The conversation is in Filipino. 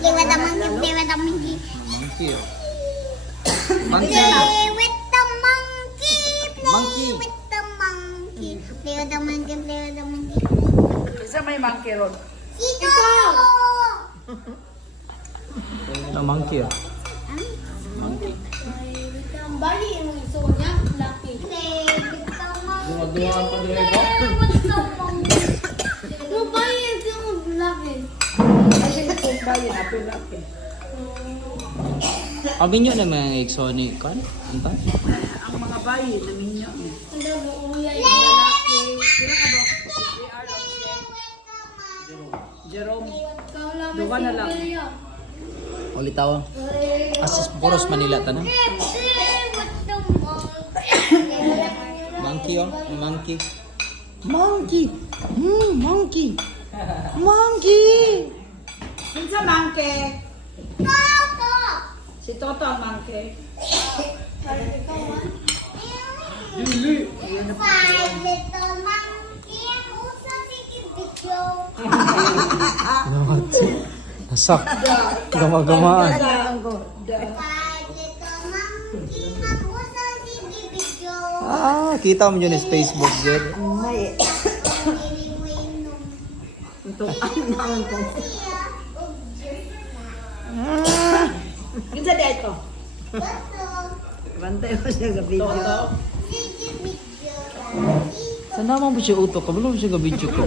Play with the monkey, play with the monkey. Monkey. Play with the monkey, play Monkey. with the monkey. Play with the monkey, play with the monkey. Isa may monkey ron. Ito! Ito monkey. Bali yung iso niya, lucky. Play with the monkey. Duwa-duwaan pa doon ito. Play with the monkey. No, bali yung lucky. Kasi kung bayan, apil-apil. Amin nyo na mga Exonic kan? Anta? Ang mga bayi, namin nyo. Ang dami uyay. Lalaki, sila ka ba? Si Arnold, si Jerome. Duwa na lang. Ulit ako. Asis Poros Manila tanong. Monkey oh, monkey. Monkey. Monkey. Monkey. Kinsa monkey? Si Toto ang monkey. Five little monkey, usa si Kibidyo. Nasak. Gama-gamaan. Five little monkey, usa si Kibidyo. Ah, kita mo yun sa Facebook dyan. Kinsa di ito? Bantay mo siya sa video. Saan naman po siya utok? Kabalo mo siya ka-video ko.